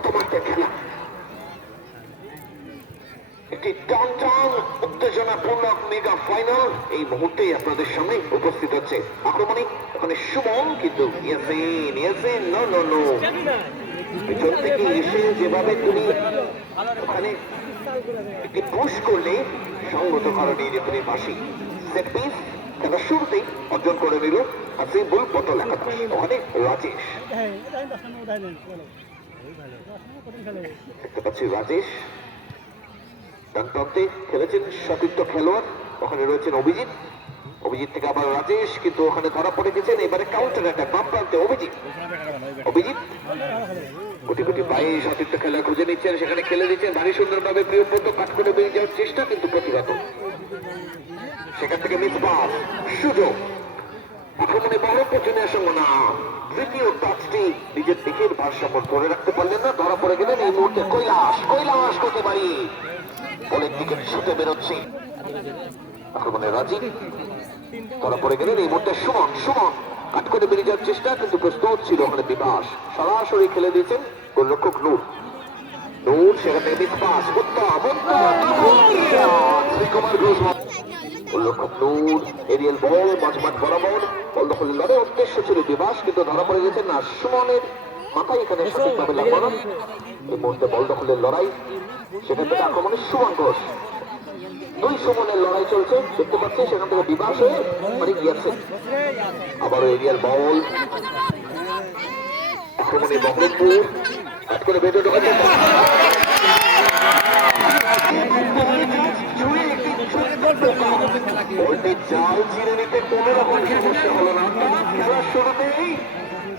রক্তমাত্রার খেলা, একটি টান টান উত্তেজনাপূর্ণ মেগা ফাইনাল এই মুহূর্তে আপনাদের সামনে উপস্থিত হচ্ছে। আক্রমণে ওখানে সুমন, কিন্তু ইয়াসিন নো নো নো, পিছন থেকে এসে যেভাবে তুমি ওখানে একটি পুশ করলে সঙ্গত কারণে রেফারির বাঁশি। সেট পিস খেলা শুরুতেই অর্জন করে নিল হাসিবুল পটল একাদশ। ওখানে রাজেশ, দেখতে পাচ্ছি রাজেশ ডান প্রান্তে খেলেছেন সতীর্থ খেলোয়াড়, ওখানে রয়েছেন অভিজিৎ, অভিজিৎ থেকে আবার রাজেশ, কিন্তু ওখানে ধরা পড়ে গেছেন। এবারে কাউন্টার অ্যাটাক বাম প্রান্তে অভিজিৎ, অভিজিৎ কোটি কোটি পায়ে সতীর্থ খেলা খুঁজে নিচ্ছেন, সেখানে খেলে দিচ্ছেন ভারী সুন্দরভাবে। প্রিয়ব্রত কাট করে বেরিয়ে যাওয়ার চেষ্টা, কিন্তু প্রতিঘাত, সেখান থেকে মিস পাস, সুযোগ আক্রমণে বহরমপুর জুনিয়র সঙ্গ না। তৃতীয় টাচটি নিজের দিকের ভারসাম্য ধরে রাখতে পারলেন না, ধরা পড়ে গেলেন। এই মুহূর্তে কৈলাস করতে পারি বলের দিকে ছুটে বেরোচ্ছে আক্রমণে রাজীব, ধরা পড়ে গেলেন। এই মুহূর্তে সুমন কাট করে বেরিয়ে যাওয়ার চেষ্টা, কিন্তু প্রস্তুত ছিল ওখানে বিপাস, সরাসরি খেলে দিয়েছেন গোলরক্ষক নূর, সেখান থেকে মিস পাস, শ্রীকুমার ঘোষ, গোলরক্ষক নূর এরিয়াল বল মাঝমাঠ বরাবর, বল দখলের লড়াই উদ্দেশ্য ছিল বিবাস, কিন্তু ধরা পড়ে গেছেন না। সুমনের মাথায় এখানে সঠিকভাবে লাগলো না। এই মুহূর্তে বল দখলের লড়াই, সেখান থেকে আক্রমণে সুমন ঘোষ, দুই সুমনের লড়াই চলছে দেখতে পাচ্ছি। সেখান থেকে বিবাস হয়ে মানে গিয়েছে, আবারও এরিয়াল বল আক্রমণে বহরমপুর কাট করে বেঁধে ঢোকাচ্ছে, বলটি জাল ছিঁড়ে নিতে কোনো রকম সমস্যা হলো না। খেলার শুরুতেই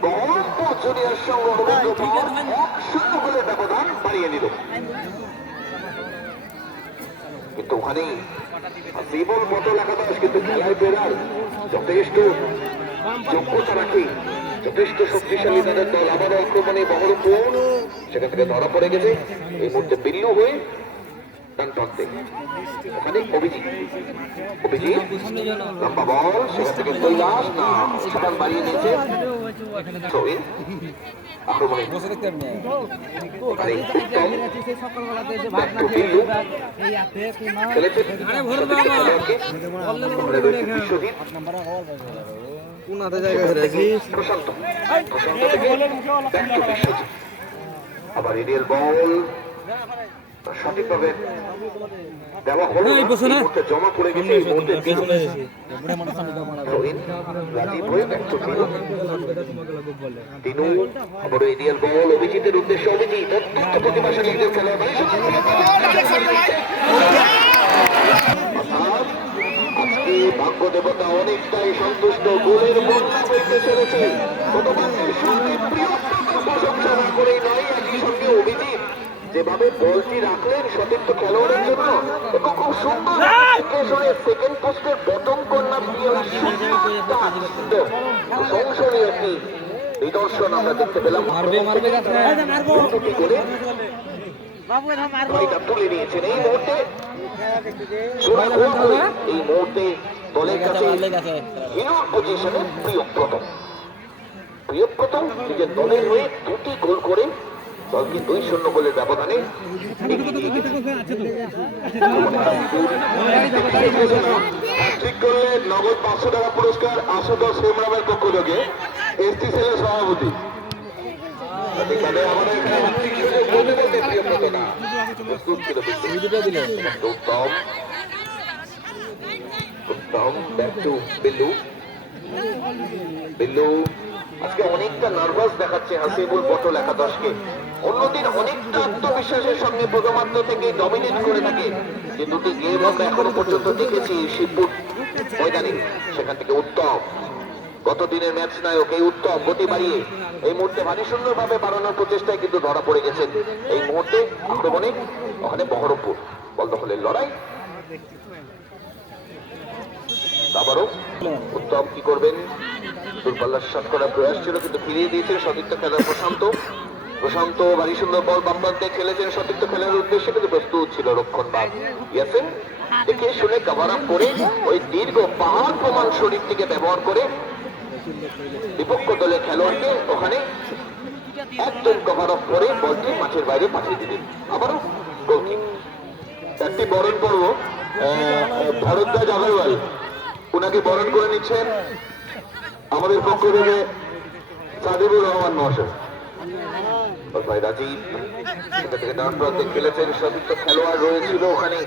বহরমপুর জুনিয়র সঙ্গ রবীন্দ্র 1-0 গোলের ব্যবধান বাড়িয়ে নিল, কিন্তু ওখানে হাসিবুল পটল একাদশ কিন্তু খেলায় ফেরার যথেষ্ট যোগ্যতা রাখে, যথেষ্ট শক্তিশালী তাদের দল। আবারও আক্রমণে বহরমপুর, সেখান থেকে ধরা পড়ে গেছে। এই মুহূর্তে বিল্লু হয়ে ডান প্রান্তে ওখানে অভিজিৎ লম্বা বল, সেখান থেকে কৈলাস না, সেখান বাড়িয়ে নিয়েছে আক্রমণে প্রশান্ত, আবার এরিয়াল বল সঠিকভাবে দেওয়া হলো, জমা পড়ে গেছে। এরিয়াল বল অভিজিতের উদ্দেশ্যে, অভিজিৎ অত্যন্ত প্রতিভাশালী একজন খেলোয়াড়, আজকে ভাগ্য দেবতা অনেকটাই সন্তুষ্ট, গোলের বন্যা বইতে চলেছে। গতবারের সঙ্গে প্রশংসা না করেই নয়, একই সঙ্গে অভিজিৎ যেভাবে বলটি রাখলেন সতীর্থ খেলোয়াড়ের জন্য, এবং খুব সুন্দর সেকেন্ড পোস্টের বটম কর্নার দিয়ে প্রশংসনীয় একটি নিদর্শন আমরা দেখতে পেলাম। তুলে নিয়েছেন এই মুহূর্তে, এই মুহূর্তে দলের কাছে হিরোর পজিশনে প্রিয়ব্রত নিজের দলের হয়ে 2টি গোল করে দলকে 2-0 গোলের ব্যবধানে নগদ 500 টাকা পুরস্কার আশুতোষ হেমরামের পক্ষ থেকে এসটি সেলের সভাপতি। আজকে অনেকটা নার্ভাস দেখাচ্ছে হাসিবুল পটল একাদশকে। অন্যদিন অনেকটা আত্মবিশ্বাসের সঙ্গে প্রথমার্ধ থেকে ডমিনেট করে থাকে, যে 2টি গেম আমরা এখনো পর্যন্ত দেখেছি শিবপুর ময়দানে, সেখান থেকে উত্তম গত দিনের ম্যাচ নায়ক এই উত্তম গতি বাড়িয়ে এই মুহূর্তে ভারী সুন্দরভাবে বাড়ানোর প্রচেষ্টায় কিন্তু ধরা পড়ে গেছেন। এই মুহূর্তে আক্রমণে ওখানে বহরমপুর বল দখলের লড়াই, আবারও উত্তম কি করবেন, দূরপাল্লার শট করার প্রয়াস ছিল, কিন্তু ফিরিয়ে দিয়েছেন সতীর্থ খেলার প্রশান্ত ভারী সুন্দর বল বাম প্রান্তে খেলেছেন সতীর্থ খেলার উদ্দেশ্যে, কিন্তু প্রস্তুত ছিল রক্ষণ বাগ ইয়াসিন, দেখে শুনে কভার আপ করে ওই দীর্ঘ পাহাড় প্রমাণ শরীরটিকে ব্যবহার করে বিপক্ষ দলের খেলোয়াড়কে ওখানে একদম কভার অফ করে বলটি মাঠের বাইরে পাঠিয়ে দিলেন। আবারও গোলকিক। একটি বরণ পর্ব ভরদ্বাজ আগরওয়াল ওনাকে বরণ করে নিচ্ছেন আমাদের পক্ষ থেকে সাদিবুর রহমান মহাশয়। ভাই রাজীব সেটা থেকে ডান প্রান্তে খেলেছেন, সতীর্থ খেলোয়াড় রয়েছিল ওখানে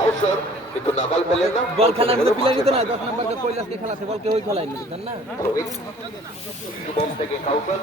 আউসার, কিন্তু নাগাল পেলেন না। বল খেলার মধ্যে প্লেয়ারই তো না, 10 নম্বরকে কৈলাসকে খেলাছে, বলকে ওই খেলাই নিতেন না। শুভম থেকে কাউসার